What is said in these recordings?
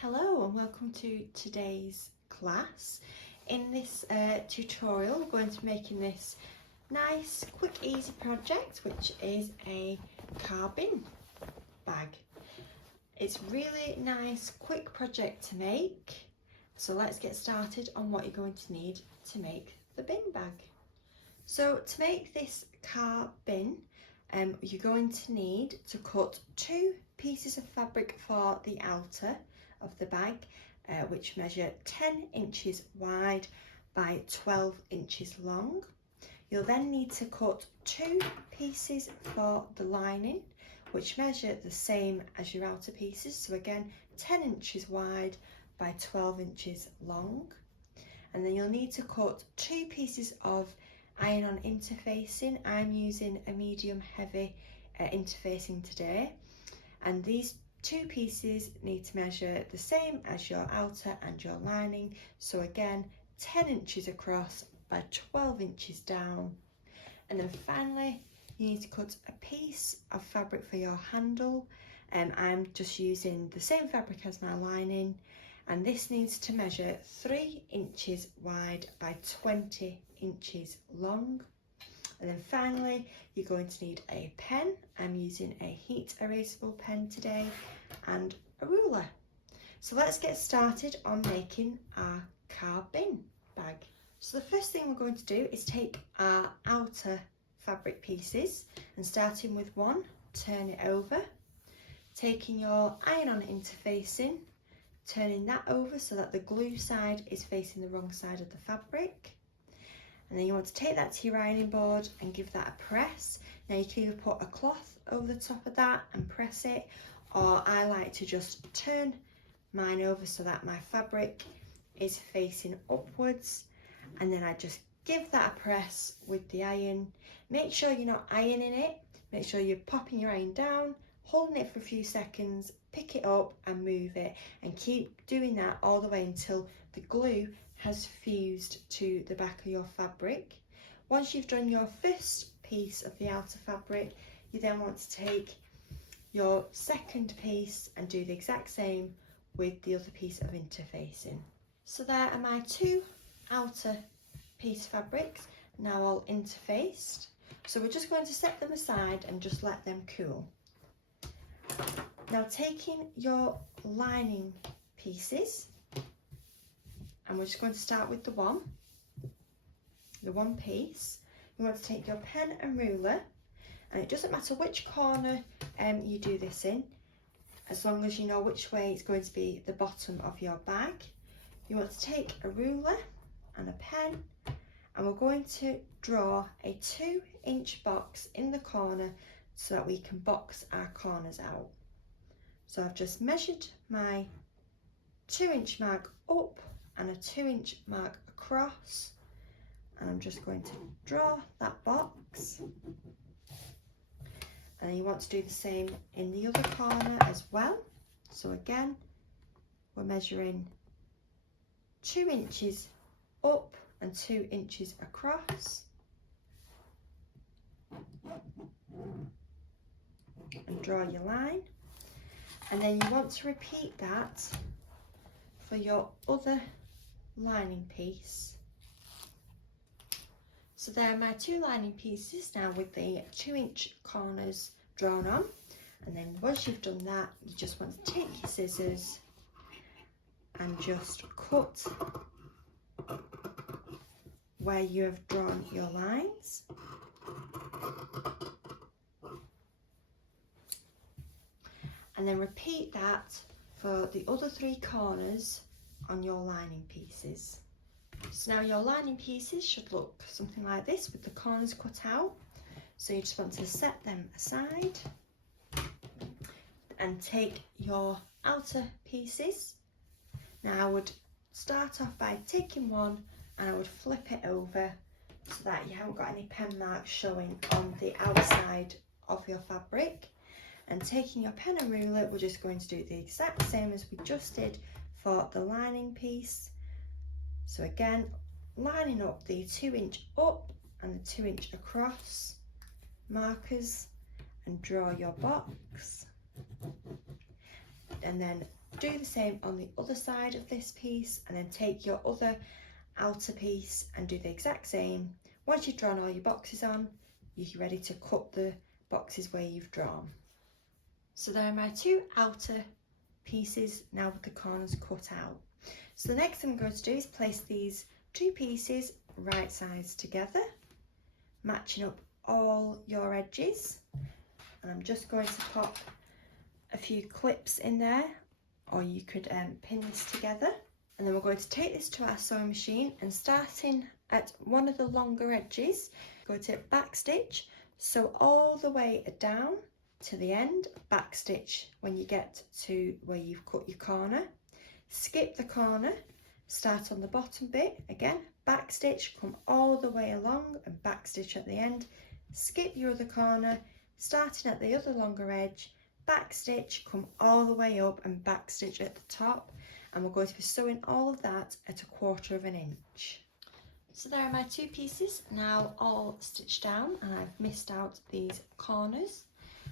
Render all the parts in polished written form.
Hello and welcome to today's class. In this tutorial we're going to be making this nice, quick, easy project which is a carbon bag. It's really nice, quick project to make. So let's get started on what you're going to need to make the bin bag. So to make this car bin, you're going to need to cut 2 pieces of fabric for the outer of the bag, which measure 10 inches wide by 12 inches long. You'll then need to cut 2 pieces for the lining, which measure the same as your outer pieces, so again 10 inches wide by 12 inches long. And then you'll need to cut 2 pieces of iron-on interfacing. I'm using a medium heavy interfacing today, and these 2 pieces need to measure the same as your outer and your lining, so again 10 inches across by 12 inches down. And then finally you need to cut a piece of fabric for your handle. I'm just using the same fabric as my lining, and this needs to measure 3 inches wide by 20 inches long. And then finally you're going to need a pen. I'm using a heat erasable pen today and a ruler. So let's get started on making our car bin bag. So the first thing we're going to do is take our outer fabric pieces, and starting with one, turn it over, taking your iron-on interfacing, turning that over so that the glue side is facing the wrong side of the fabric. And then you want to take that to your ironing board and give that a press. Now you can either put a cloth over the top of that and press it, or I like to just turn mine over so that my fabric is facing upwards, and then I just give that a press with the iron. Make sure you're not ironing it, make sure you're popping your iron down, holding it for a few seconds, pick it up and move it, and keep doing that all the way until the glue has fused to the back of your fabric. Once you've done your first piece of the outer fabric, you then want to take your second piece and do the exact same with the other piece of interfacing. So there are my 2 outer piece fabrics, now all interfaced. So we're just going to set them aside and just let them cool. Now taking your lining pieces, and we're just going to start with the one piece. You want to take your pen and ruler, and it doesn't matter which corner you do this in, as long as you know which way it's going to be the bottom of your bag. You want to take a ruler and a pen, and we're going to draw a 2-inch box in the corner so that we can box our corners out. So I've just measured my 2-inch mark up and a 2-inch mark across, and I'm just going to draw that box. And you want to do the same in the other corner as well. So again, we're measuring 2 inches up and 2 inches across, and draw your line. And then you want to repeat that for your other lining piece. So there are my 2 lining pieces now with the 2-inch corners drawn on. And then once you've done that, you just want to take your scissors and just cut where you have drawn your lines. And then repeat that for the other 3 corners on your lining pieces. So now your lining pieces should look something like this with the corners cut out. So you just want to set them aside and take your outer pieces. Now I would start off by taking one and I would flip it over so that you haven't got any pen marks showing on the outside of your fabric. And taking your pen and ruler, we're just going to do the exact same as we just did for the lining piece. So again, lining up the 2-inch up and the 2-inch across markers, and draw your box, and then do the same on the other side of this piece, and then take your other outer piece and do the exact same. Once you've drawn all your boxes on, you're ready to cut the boxes where you've drawn. So there are my two outer pieces now with the corners cut out. So the next thing I'm going to do is place these two pieces right sides together, matching up all your edges. And I'm just going to pop a few clips in there, or you could pin this together. And then we're going to take this to our sewing machine, and starting at one of the longer edges, go to back stitch, sew all the way down to the end, back stitch when you get to where you've cut your corner, skip the corner, start on the bottom bit, again back stitch, come all the way along and back stitch at the end, skip your other corner, starting at the other longer edge, back stitch, come all the way up and back stitch at the top. And we're going to be sewing all of that at 1/4 of an inch. So there are my two pieces now all stitched down, and I've missed out these corners.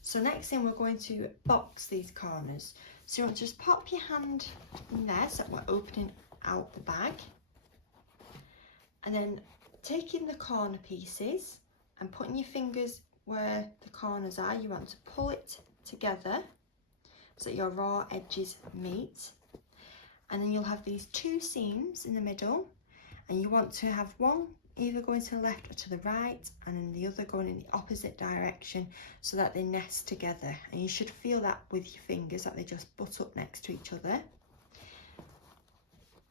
So next thing, we're going to box these corners. So you want to just pop your hand in there so that we're opening out the bag, and then taking the corner pieces and putting your fingers where the corners are, you want to pull it together so that your raw edges meet. And then you'll have these two seams in the middle, and you want to have one either going to the left or to the right, and then the other going in the opposite direction so that they nest together. And you should feel that with your fingers, that they just butt up next to each other.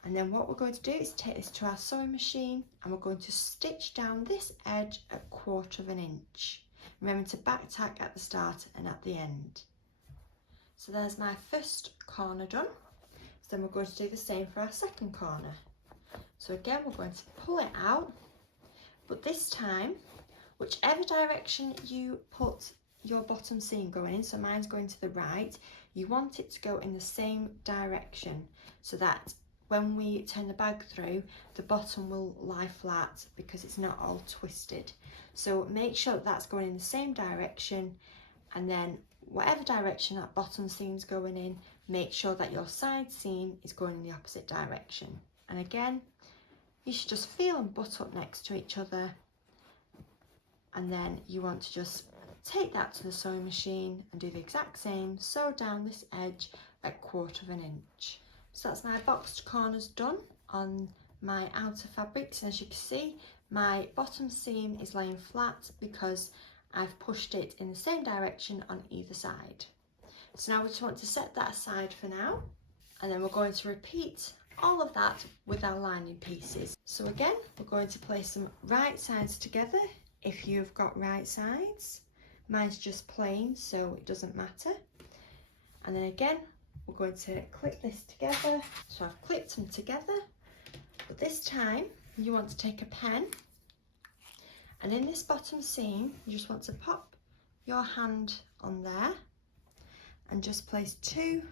And then what we're going to do is take this to our sewing machine, and we're going to stitch down this edge at 1/4 of an inch. Remember to back tack at the start and at the end. So there's my first corner done. So then we're going to do the same for our second corner. So again, we're going to pull it out, but this time, whichever direction you put your bottom seam going in, so mine's going to the right, you want it to go in the same direction so that when we turn the bag through, the bottom will lie flat because it's not all twisted. So make sure that that's going in the same direction, and then whatever direction that bottom seam's going in, make sure that your side seam is going in the opposite direction. And again, you should just feel and butt up next to each other, and then you want to just take that to the sewing machine and do the exact same, sew down this edge at 1/4 of an inch. So that's my boxed corners done on my outer fabrics, and as you can see, my bottom seam is laying flat because I've pushed it in the same direction on either side. So now we just want to set that aside for now, and then we're going to repeat all of that with our lining pieces. So again, we're going to place them right sides together if you've got right sides. Mine's just plain, so it doesn't matter. And then again, we're going to clip this together. So I've clipped them together, but this time you want to take a pen, and in this bottom seam, you just want to pop your hand on there and just place two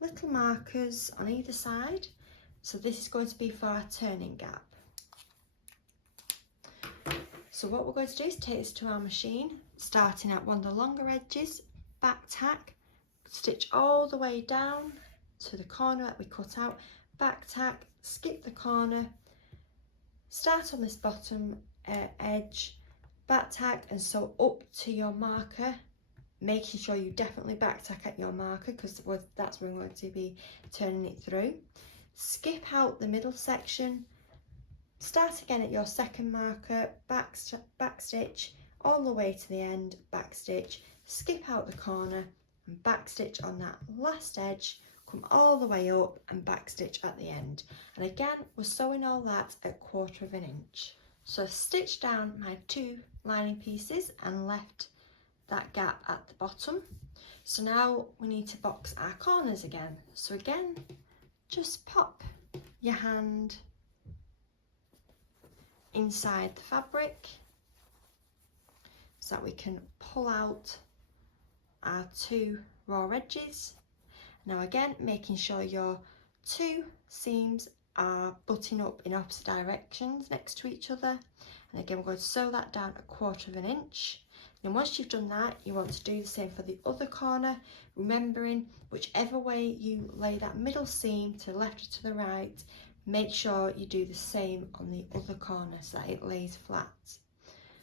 little markers on either side. So this is going to be for our turning gap. So what we're going to do is take this to our machine, starting at one of the longer edges, back tack, stitch all the way down to the corner that we cut out, back tack, skip the corner, start on this bottom edge, back tack and sew up to your marker, making sure you definitely back tack at your marker because that's where we're going to be turning it through. Skip out the middle section, start again at your second marker, back stitch all the way to the end, back stitch, skip out the corner and back stitch on that last edge, come all the way up and back stitch at the end. And again, we're sewing all that at 1/4 of an inch. So I've stitched down my two lining pieces and left that gap at the bottom. So now we need to box our corners again. So again, just pop your hand inside the fabric so that we can pull out our two raw edges. Now again, making sure your two seams are butting up in opposite directions next to each other. And again, we're going to sew that down at 1/4 of an inch. Then once you've done that, you want to do the same for the other corner, remembering whichever way you lay that middle seam, to the left or to the right, make sure you do the same on the other corner so that it lays flat.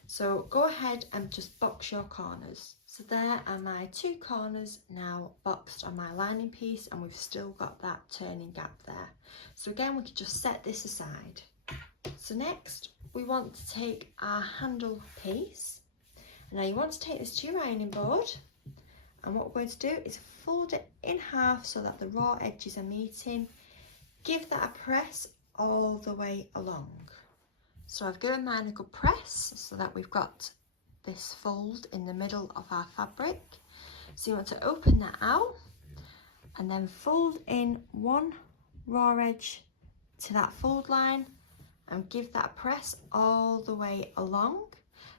So go ahead and just box your corners. So there are my 2 corners now boxed on my lining piece, and we've still got that turning gap there. So again, we can just set this aside. So next, we want to take our handle piece. Now you want to take this to your ironing board, and what we're going to do is fold it in half so that the raw edges are meeting. Give that a press all the way along. So I've given mine a good press so that we've got this fold in the middle of our fabric. So you want to open that out and then fold in one raw edge to that fold line and give that a press all the way along.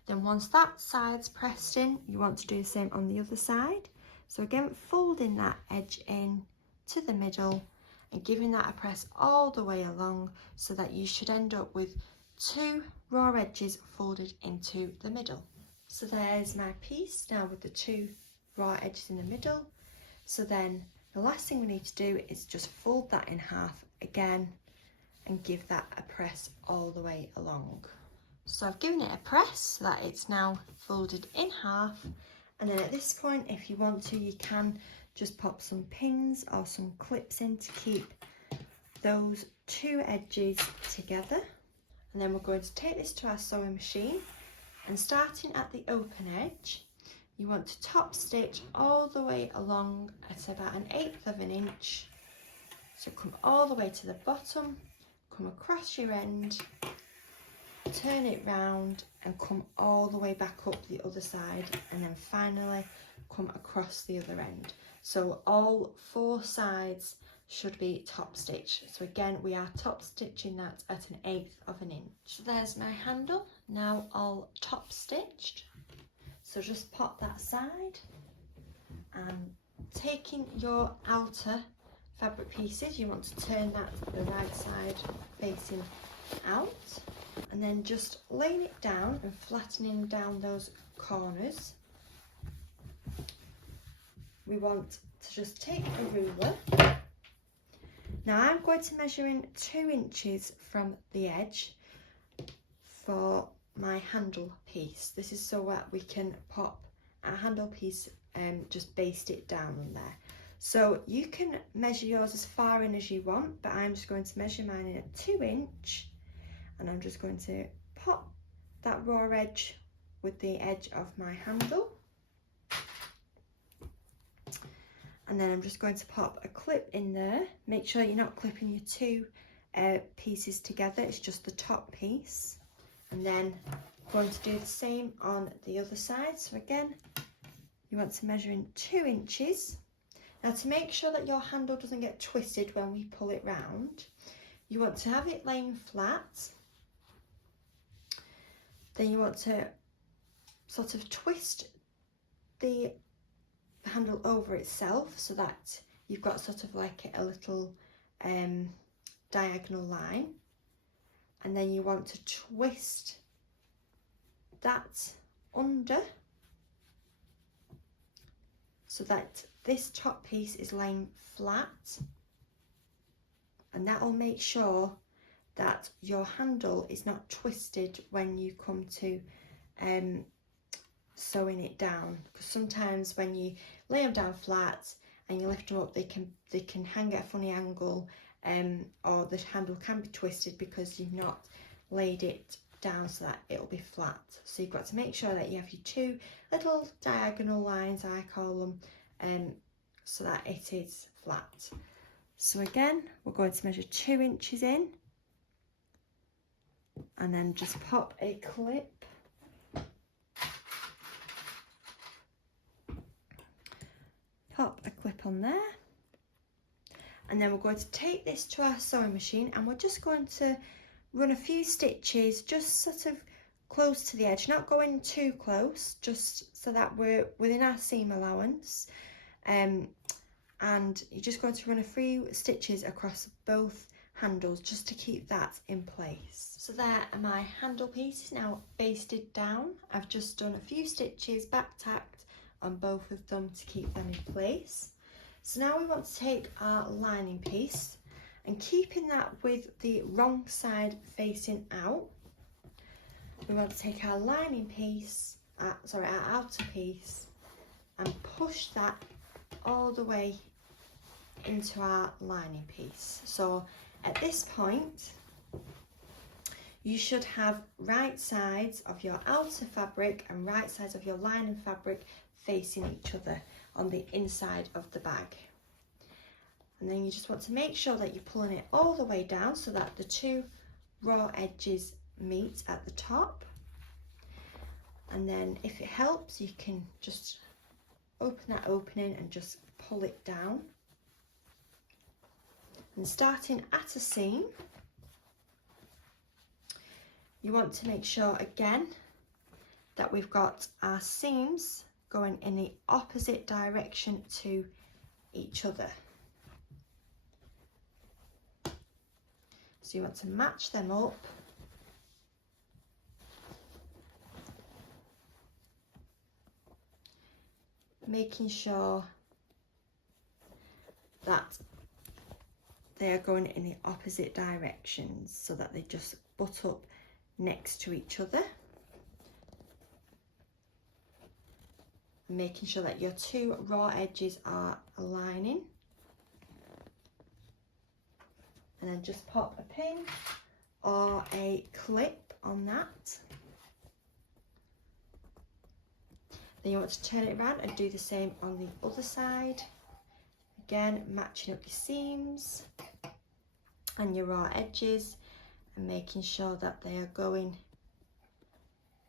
Then once that side's pressed in, you want to do the same on the other side. So again, folding that edge in to the middle and giving that a press all the way along, so that you should end up with 2 raw edges folded into the middle. So there's my piece now with the 2 raw edges in the middle. So then the last thing we need to do is just fold that in half again and give that a press all the way along. So I've given it a press so that it's now folded in half, and then at this point, if you want to, you can just pop some pins or some clips in to keep those 2 edges together. And then we're going to take this to our sewing machine, and starting at the open edge, you want to top stitch all the way along at about 1/8 of an inch. So come all the way to the bottom, come across your end, turn it round and come all the way back up the other side, and then finally come across the other end. So all 4 sides should be top stitched. So again, we are top stitching that at 1/8 of an inch. So there's my handle now all top stitched. So just pop that aside, and taking your outer fabric pieces, you want to turn that the right side facing out, and then just laying it down and flattening down those corners. We want to just take a ruler. Now I'm going to measure in 2 inches from the edge for my handle piece. This is so that we can pop our handle piece and just baste it down on there. So you can measure yours as far in as you want, but I'm just going to measure mine in at 2 inch, and I'm just going to pop that raw edge with the edge of my handle. And then I'm just going to pop a clip in there. Make sure you're not clipping your 2 pieces together, it's just the top piece. And then I'm going to do the same on the other side. So again, you want to measure in 2 inches. Now to make sure that your handle doesn't get twisted when we pull it round, you want to have it laying flat. Then you want to sort of twist the handle over itself so that you've got sort of like a little diagonal line, and then you want to twist that under so that this top piece is laying flat, and that will make sure that your handle is not twisted when you come to sewing it down, because sometimes when you lay them down flat and you lift them up, they can hang at a funny angle, or the handle can be twisted because you've not laid it down so that it'll be flat. So you've got to make sure that you have your 2 little diagonal lines, I call them, so that it is flat. So again, we're going to measure 2 inches in, and then just pop a clip on there, and then we're going to take this to our sewing machine, and we're just going to run a few stitches just sort of close to the edge, not going too close, just so that we're within our seam allowance, and you're just going to run a few stitches across both handles just to keep that in place. So there are my handle pieces now basted down. I've just done a few stitches back tacked on both of them to keep them in place. So now we want to take our lining piece and keeping that with the wrong side facing out, we want to take our lining piece, our outer piece, and push that all the way into our lining piece. So at this point, you should have right sides of your outer fabric and right sides of your lining fabric facing each other on the inside of the bag. And then you just want to make sure that you're pulling it all the way down so that the two raw edges meet at the top. And then if it helps, you can just open that opening and just pull it down. And starting at a seam, you want to make sure again that we've got our seams going in the opposite direction to each other. So you want to match them up. Making sure that they are going in the opposite directions so that they just butt up next to each other. Making sure that your two raw edges are aligning. And then just pop a pin or a clip on that. Then you want to turn it around and do the same on the other side. Again, matching up your seams and your raw edges and making sure that they are going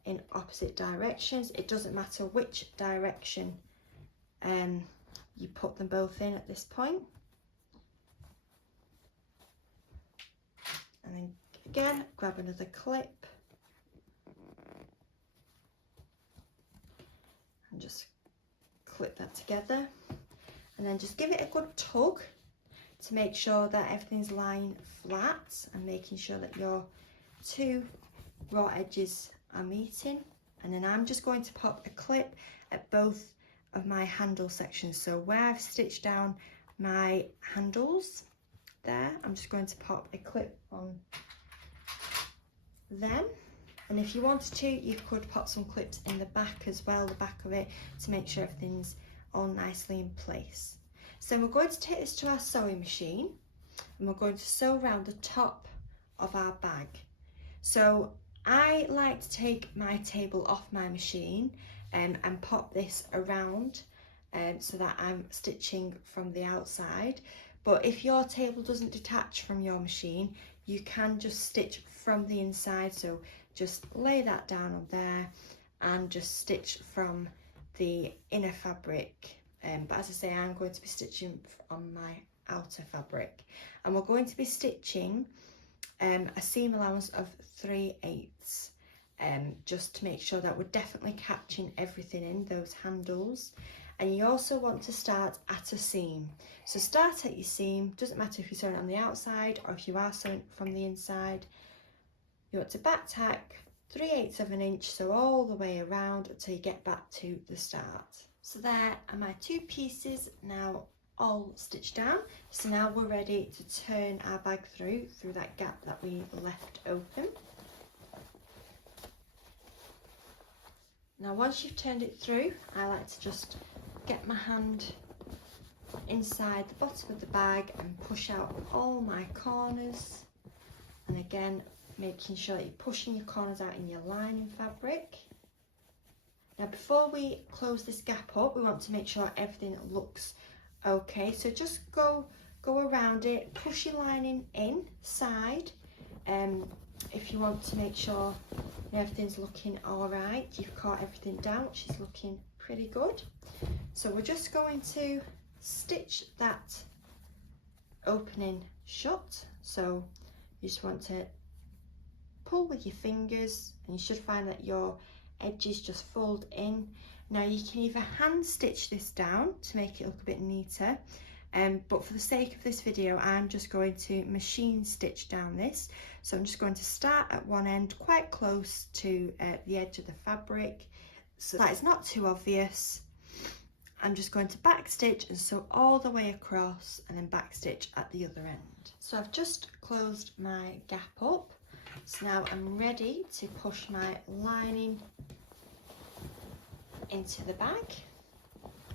in opposite directions. It doesn't matter which direction you put them both in at this point. And then again, grab another clip and just clip that together. And then just give it a good tug to make sure that everything's lying flat and making sure that your two raw edges are meeting. And then I'm just going to pop a clip at both of my handle sections. So where I've stitched down my handles there, I'm just going to pop a clip on them. And if you wanted to, you could pop some clips in the back as well, the back of it, to make sure everything's all nicely in place. So we're going to take this to our sewing machine and we're going to sew around the top of our bag. So I like to take my table off my machine and pop this around so that I'm stitching from the outside. But if your table doesn't detach from your machine, you can just stitch from the inside. So just lay that down on there and just stitch from the inner fabric. But as I say, I'm going to be stitching on my outer fabric. And we're going to be stitching a seam allowance of 3/8, just to make sure that we're definitely catching everything in those handles. And you also want to start at a seam. So start at your seam, doesn't matter if you're sewing on the outside or if you are sewing from the inside. You want to back tack 3/8 of an inch, so all the way around until you get back to the start. So there are my two pieces now all stitched down. So now we're ready to turn our bag through that gap that we left open. Now once you've turned it through, I like to just get my hand inside the bottom of the bag and push out all my corners. And again, making sure that you're pushing your corners out in your lining fabric. Now before we close this gap up, we want to make sure everything looks okay. So just go around it, push your lining inside. If you want to make sure everything's looking all right, you've caught everything down, which is looking pretty good. So we're just going to stitch that opening shut. So you just want to pull with your fingers and you should find that your edges just fold in. Now you can either hand stitch this down to make it look a bit neater, but for the sake of this video I'm just going to machine stitch down this. So I'm just going to start at one end quite close to the edge of the fabric so that it's not too obvious. I'm just going to back stitch and sew all the way across and then back stitch at the other end. So I've just closed my gap up, so now I'm ready to push my lining into the bag.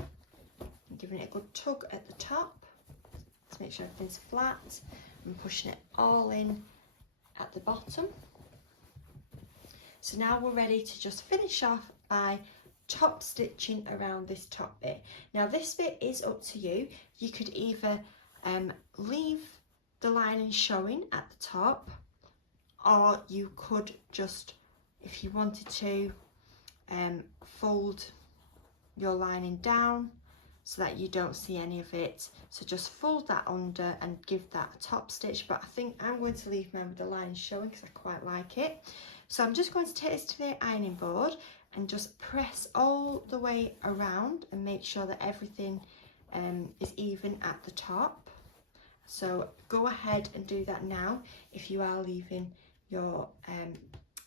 I'm giving it a good tug at the top to make sure everything's flat and pushing it all in at the bottom. So now we're ready to just finish off by top stitching around this top bit. Now this bit is up to you. You could either leave the lining showing at the top, or you could just, if you wanted to, fold your lining down so that you don't see any of it. So just fold that under and give that a top stitch, but I think I'm going to leave mine with the lining showing because I quite like it. So I'm just going to take this to the ironing board and just press all the way around and make sure that everything is even at the top. So go ahead and do that now if you are leaving your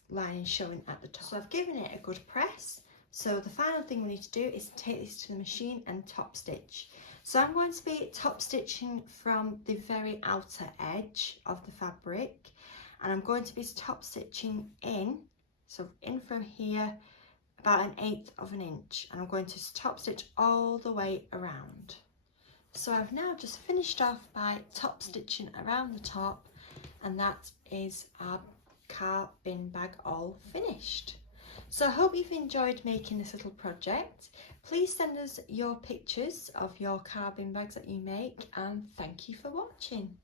lining showing at the top. So I've given it a good press. So the final thing we need to do is take this to the machine and top stitch. So I'm going to be top stitching from the very outer edge of the fabric, and I'm going to be top stitching in, so in from here about 1/8 of an inch, and I'm going to top stitch all the way around. So I've now just finished off by top stitching around the top, and that is our car bin bag all finished. So I hope you've enjoyed making this little project. Please send us your pictures of your car bin bags that you make, and thank you for watching.